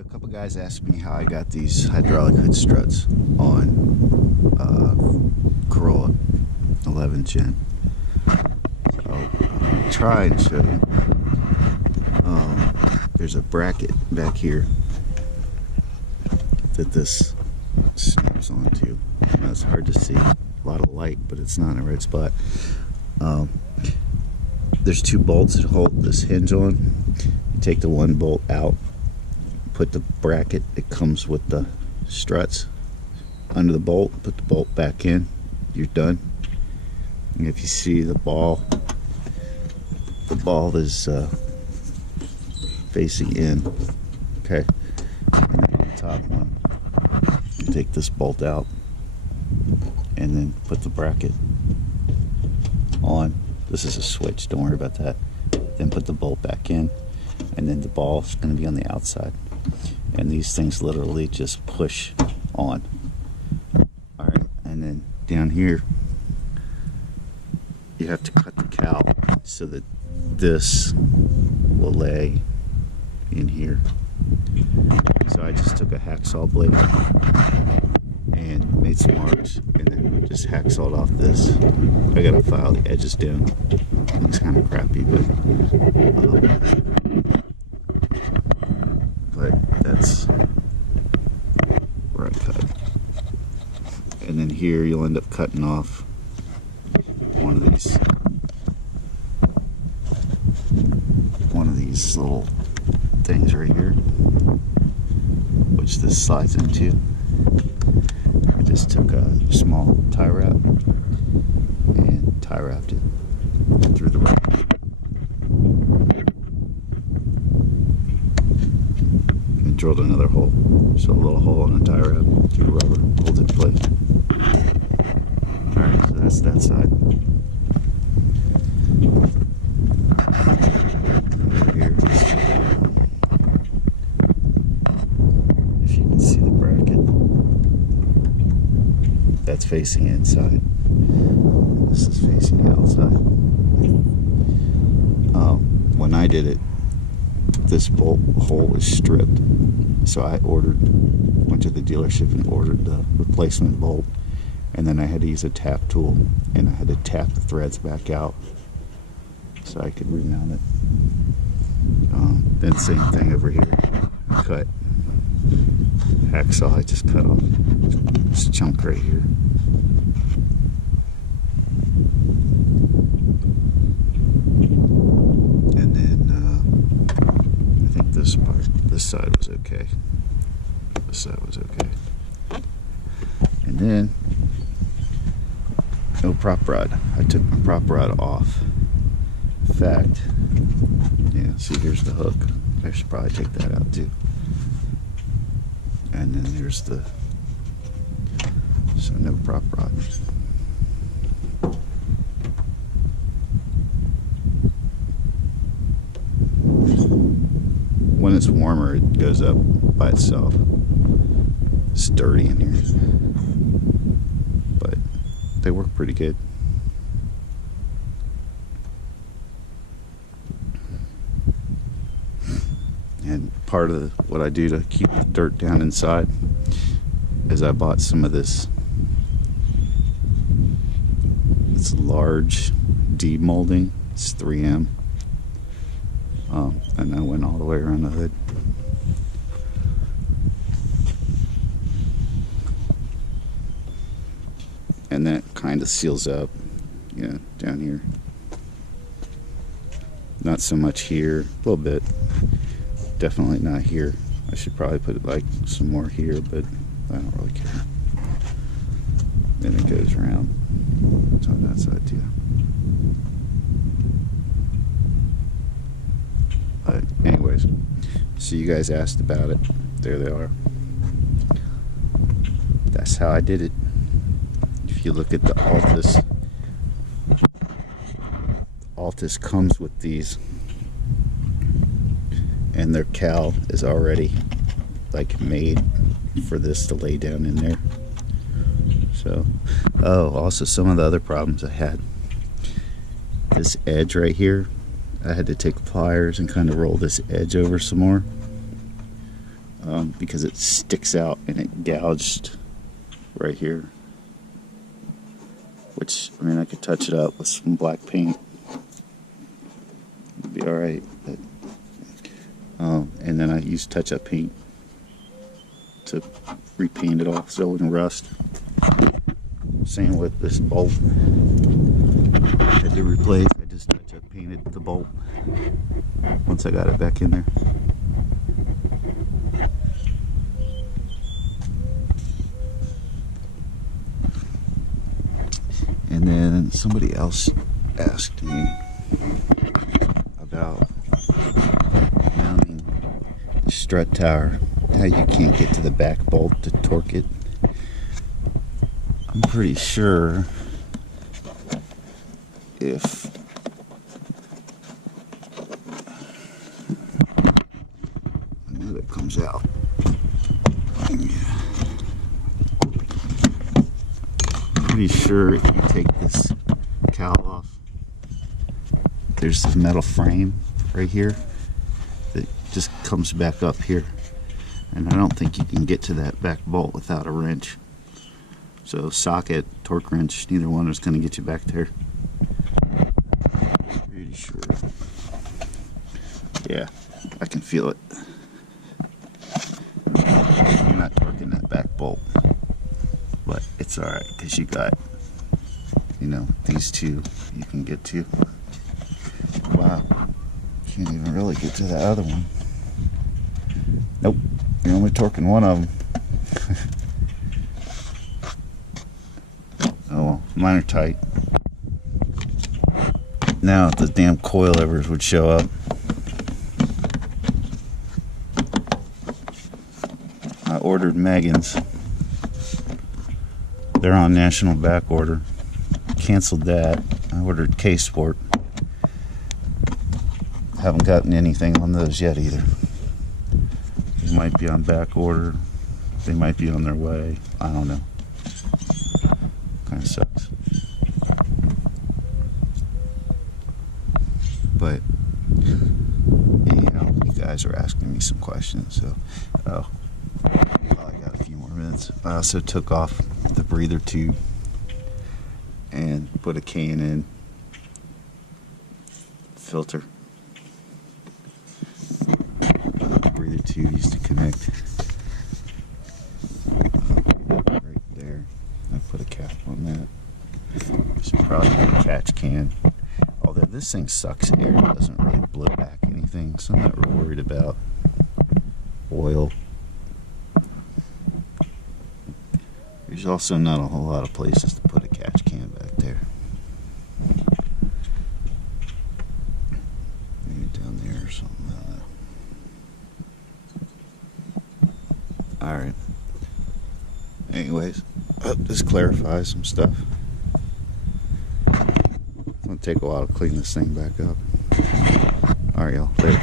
So a couple guys asked me how I got these hydraulic hood struts on Corolla 11 Gen. So I'm going to try and show you. There's a bracket back here that this snaps onto. Now it's hard to see, a lot of light, but it's not in the right spot. There's two bolts that hold this hinge on. You take the one bolt out, put the bracket that comes with the struts under the bolt, put the bolt back in, you're done. And if you see the ball is facing in, okay? And then on the top one, you take this bolt out and then put the bracket on. This is a switch, don't worry about that. Then put the bolt back in, and then the ball is going to be on the outside. And these things literally just push on. Alright, and then down here, you have to cut the cowl so that this will lay in here. So I just took a hacksaw blade and made some marks, and then just hacksawed off this. I gotta file the edges down. It looks kind of crappy, but that's where I cut. And then here you'll end up cutting off one of these little things right here, which this slides into. I just took a small tie wrap and tie wrapped it through the rubber. And drilled another hole, so a little hole in the tie wrap through the rubber, holds it in place. Alright, so that's that side. Here, if you can see the bracket, that's facing inside. This is facing outside. When I did it, this bolt hole was stripped, so I went to the dealership and ordered the replacement bolt, and then I had to use a tap tool, and I had to tap the threads back out so I could remount it. Then same thing over here. I cut hacksaw. I just cut off this chunk right here. And then I think this side was okay. This side was okay. And then no prop rod. I took my prop rod off. In fact, yeah, see, here's the hook. I should probably take that out too. And then there's so no prop rod. When it's warmer, it goes up by itself. It's dirty in here, but they work pretty good. And part of what I do to keep the dirt down inside is I bought some of this large demolding. It's 3M. And I went all the way around the hood. And that kind of seals up, yeah, down here. Not so much here, a little bit. Definitely not here. I should probably put like some more here, but I don't really care. Then it goes around. It's on that side too. But anyways, so you guys asked about it. There they are. That's how I did it. If you look at the Altus comes with these, and their cowl is already like made for this to lay down in there. So, also some of the other problems I had, this edge right here, I had to take pliers and kind of roll this edge over some more. because it sticks out and it gouged right here. Which, I mean, I could touch it up with some black paint. It'd be alright. And then I use touch-up paint to repaint it off so it wouldn't rust. Same with this bolt. I had to replace. I just touch-up painted the bolt once I got it back in there. And then somebody else asked me about mounting the strut tower, how you can't get to the back bolt to torque it. I'm pretty sure if I know that comes out. Pretty sure if you take this cowl off, there's this metal frame right here that just comes back up here, and I don't think you can get to that back bolt without a wrench. So socket, torque wrench, neither one is going to get you back there. Pretty sure. Yeah, I can feel it. You're not torquing that back bolt, but it's alright because you got, you know, these two you can get to. Wow, can't even really get to the other one. Nope, you're only torquing one of them. Oh well, mine are tight. Now if the damn coilovers would show up. I ordered Megan's. They're on national back order. Canceled that. I ordered K-Sport. Haven't gotten anything on those yet either. They might be on back order. They might be on their way. I don't know. Kind of sucks. But anyhow, you guys are asking me some questions, so I got a few more minutes. I also took off the breather tube and put a K&N filter. The breather tube used to connect right there. I put a cap on that. Should probably put a catch can. Although this thing sucks air, it doesn't really blow back anything, so I'm not real worried about oil. There's also not a whole lot of places to put a catch can back there. Maybe down there or something. Alright. Anyways, this clarifies some stuff. It's gonna take a while to clean this thing back up. Alright, y'all. Later.